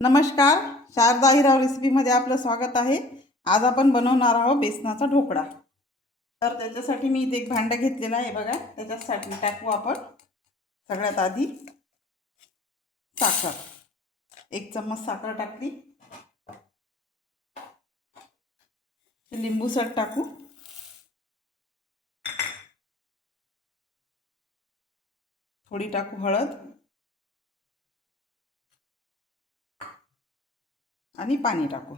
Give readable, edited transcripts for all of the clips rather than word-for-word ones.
नमस्कार, शारदा हिराव रेसिपीमध्ये आपलं स्वागत आहे. आज आपण बनवणार आहोत बेसनाचा ढोकळा. तर त्याच्यासाठी मी इथे एक भांडं घेतलेलं आहे बघा. त्याच्यासाठी टाकू आपण सगळ्यात आधी साखर. 1 चम्मच साखर टाकली. लिंबू सरट टाकू. थोडी टाकू हळद आणि पाणी टाकू.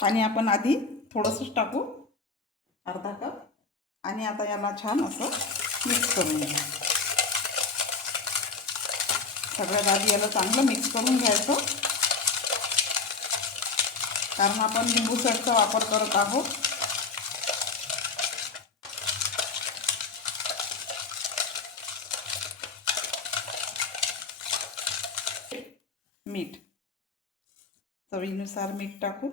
पाणी आपण आधी थोडंसंच टाकू, अर्धा कप. आणि आता याला छान असं मिक्स करून घेऊ. सगळ्यात आधी याला चांगलं मिक्स करून घ्यायचं, कारण आपण लिंबू सरटचा वापर करत आहोत. मीठ, चवीनुसार मीठ टाकू.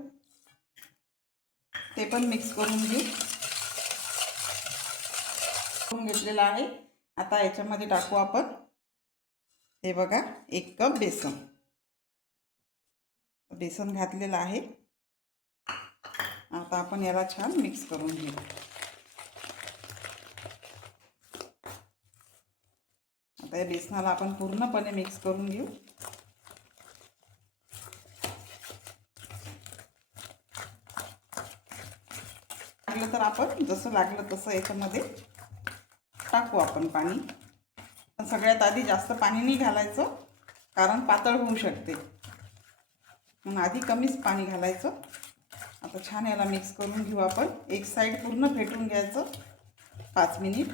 ते पण मिक्स करून घेऊ. घेतलेलं आहे. आता याच्यामध्ये टाकू आपण हे बघा 1 कप बेसन. बेसन घातलेलं आहे. आता आपण याला छान मिक्स करून घेऊ. आता या बेसनाला आपण पूर्णपणे मिक्स करून घेऊ. लागलं तर आपण जसं लागलं तसं याच्यामध्ये टाकू आपण पाणी. सगळ्यात आधी जास्त पाणी नाही घालायचं, कारण पातळ होऊ शकते, म्हणून आधी कमीच पाणी घालायचं. आता छान याला मिक्स करून घेऊ आपण. एक साईड पूर्ण फेटून घ्यायचं 5 मिनिट,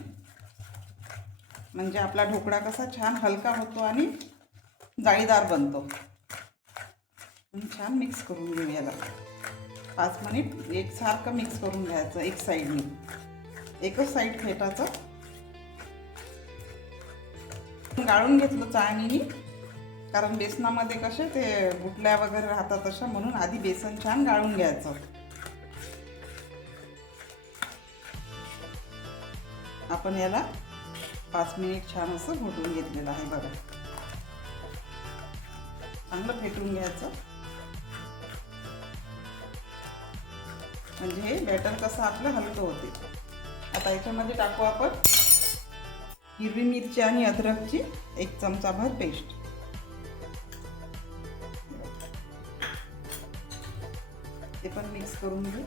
म्हणजे आपला ढोकळा कसा छान हलका होतो आणि जाळीदार बनतो. छान मिक्स करून घेऊ याला 5 मिनिट. एकसारखं मिक्स करून घ्यायचं एक साईडने, एकच साईड फेटायचं. गाळून घेतलं चाळणीने, कारण बेसनामध्ये कसे ते गुटल्या वगैरे राहतात तशा, म्हणून आधी बेसन छान गाळून घ्यायचं. आपण याला 5 मिनिट छान असं घोटून घेतलेलं आहे बघा. चांगलं फेटून घ्यायचं, म्हणजे हे बॅटर कसं आपलं हलकं होते. आता याच्यामध्ये टाकू आपण हिरवी मिरची आणि अद्रकची 1 चमचाभर पेस्ट. ते पण मिक्स करून घेऊ.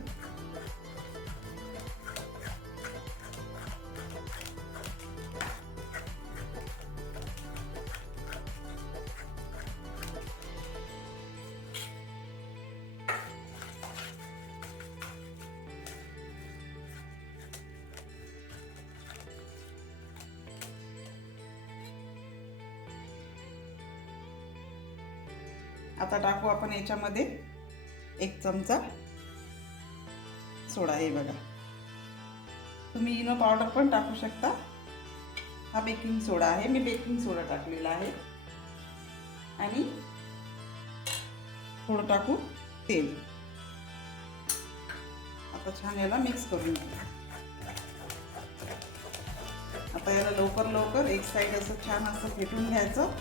आता टाकू आपण याच्यामध्ये 1 चमचा सोडा. हे बघा, तुम्ही इनो पावडर पण टाकू शकता. हा बेकिंग सोडा आहे, मी बेकिंग सोडा टाकलेला आहे. आणि थोडं टाकू तेल. आता छान याला मिक्स करून घेऊ. आता याला लवकर एक साईड असं छान असं फेटून घ्यायचं.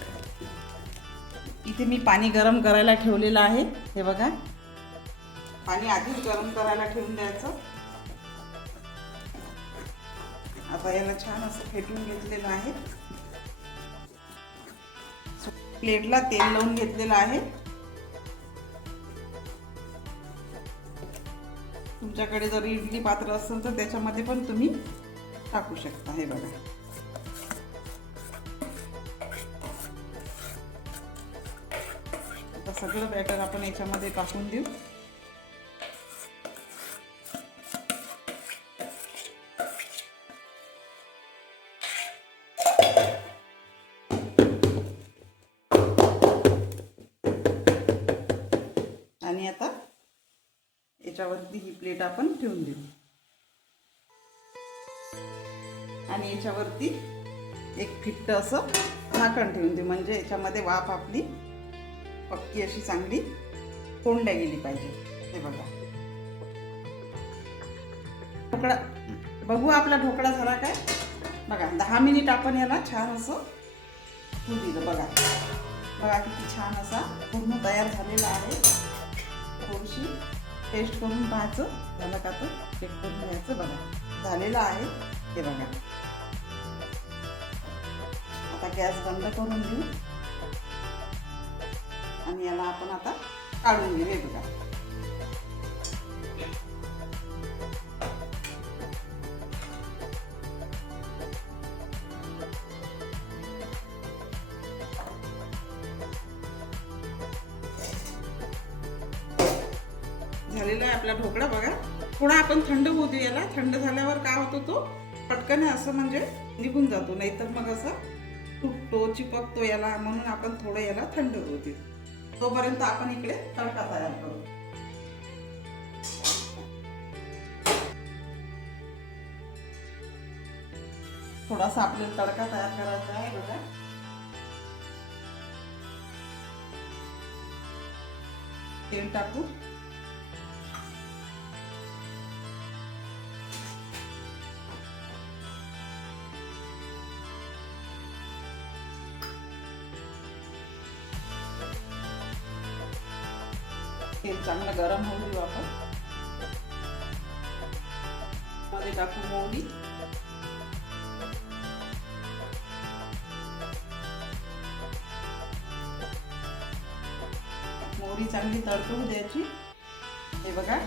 इथे मी पाणी गरम करायला ठेवलेलं आहे. हे बघा, पाणी आधीच गरम करायला ठेवून द्यायचं. आता याला छान असं फेटून घेतलेलं आहे. प्लेटला तेल लावून घेतलेलं आहे. तुमच्याकडे जर इडली पात्र असेल तर त्याच्यामध्ये पण तुम्ही टाकू शकता. हे बघा, आता सगळं बॅटर आपण याच्यामध्ये टाकून देऊ. आणि आता याच्यावरती ही प्लेट आपण ठेवून देऊ. आणि याच्यावरती एक फिट्ट असं झाकण ठेवून देऊ, म्हणजे याच्यामध्ये वाफ आपली पक्की अशी चांगली कोंडल्या गेली पाहिजे. हे बघा, ढोकळा बघू आपला ढोकळा झाला काय. बघा 10 मिनिट आपण याला छान असं होऊ दिलं. बघा बघा किती छान असा पूर्ण तयार झालेला आहे. थोडीशी टेस्ट करून पाहायचं झालं का तर चेक करून घ्यायचं. बघा झालेलं आहे हे बघा. आता गॅस बंद करून घेऊ आणि याला आपण आता काढून घेऊ. हे बघा झालेला आहे आपला ढोकळा. बघा थोडा आपण थंड होऊ देऊ याला. थंड झाल्यावर काय होतो तो पटकन असं म्हणजे निघून जातो, नाहीतर मग असं तुटतो चिपकतो याला. म्हणून आपण थोडं याला थंड होऊ देऊ. तोपर्यंत आपण इकडे तडका तयार करू. थोडासा आपल्याला तडका तयार करायचा आहे. बघा तेल टाकू. तेल चांगलं गरम होऊ देऊ आपण. मध्ये टाकू मोहरी. मोहरी चांगली तडतडू द्यायची. हे बघा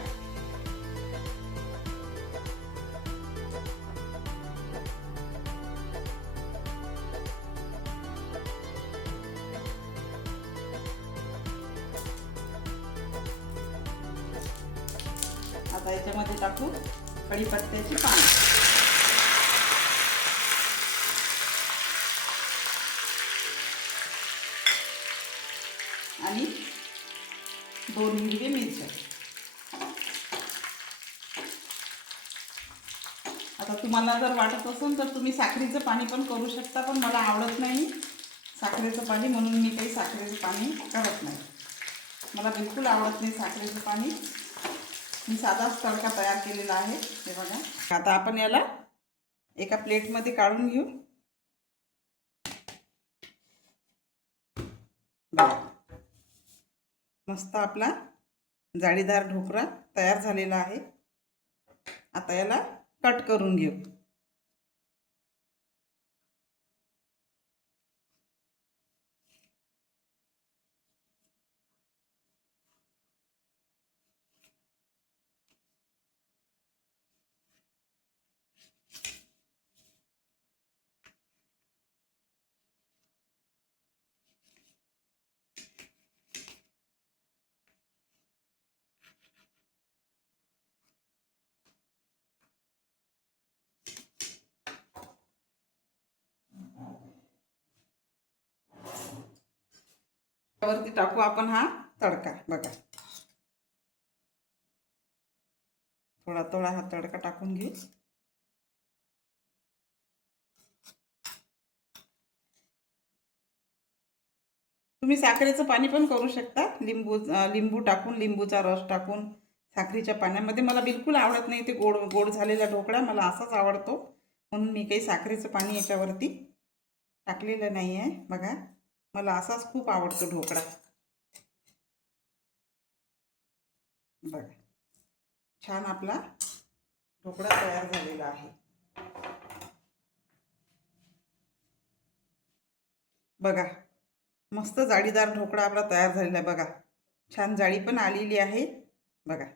आता याच्यामध्ये टाकू कढीपत्त्याची पानं आणि 2 हिरवी मिरच्या. आता तुम्हाला जर वाटत असेल तर तुम्ही साखरेचं पाणी पण करू शकता, पण मला आवडत नाही साखरेचं पाणी, म्हणून मी काही साखरेचं पाणी करत नाही. मला बिलकुल आवडत नाही साखरेचं पाणी. मी साधाच तडका तयार केलेला आहे. हे बघा आता आपण याला एका प्लेटमध्ये काढून घेऊ. बघा मस्त आपला जाळीदार ढोकळा तयार झालेला आहे. आता याला कट करून घेऊ. वरती टाकू आपण हा तडका. बघा थोडा थोडा हा तडका टाकून घेऊ. तुम्ही साखरेचं पाणी पण करू शकता. लिंबू टाकून, लिंबूचा रस टाकून साखरेच्या पाण्यामध्ये. मला बिलकुल आवडत नाही ते गोड गोड झालेला ढोकळा. मला असाच आवडतो, म्हणून मी काही साखरेचं पाणी याच्यावरती टाकलेलं नाही आहे. बघा मला असाच खूप आवडतो ढोकळा. बघा छान आपला ढोकळा तयार झालेला आहे. बघा मस्त जाळीदार ढोकळा आपला तयार झालेला आहे. बघा छान जाळी पण आलेली आहे. बघा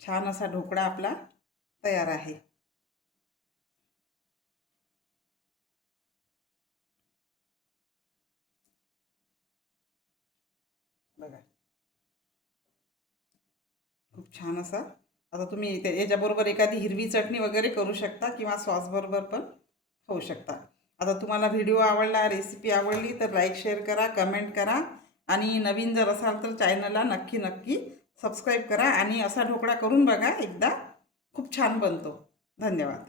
छान असा ढोकळा आपला तयार आहे. बघा खूप छान असा. आता तुम्ही याच्याबरोबर एखादी हिरवी चटणी वगैरे करू शकता किंवा सॉसबरोबर पण खाऊ शकता. आता तुम्हाला व्हिडिओ आवडला, रेसिपी आवडली तर लाईक शेअर करा, कमेंट करा आणि नवीन जर असाल तर चॅनलला नक्की नक्की सबस्क्राईब करा आणि असा ढोकळा करून बघा एकदा. खूप छान बनतो. धन्यवाद.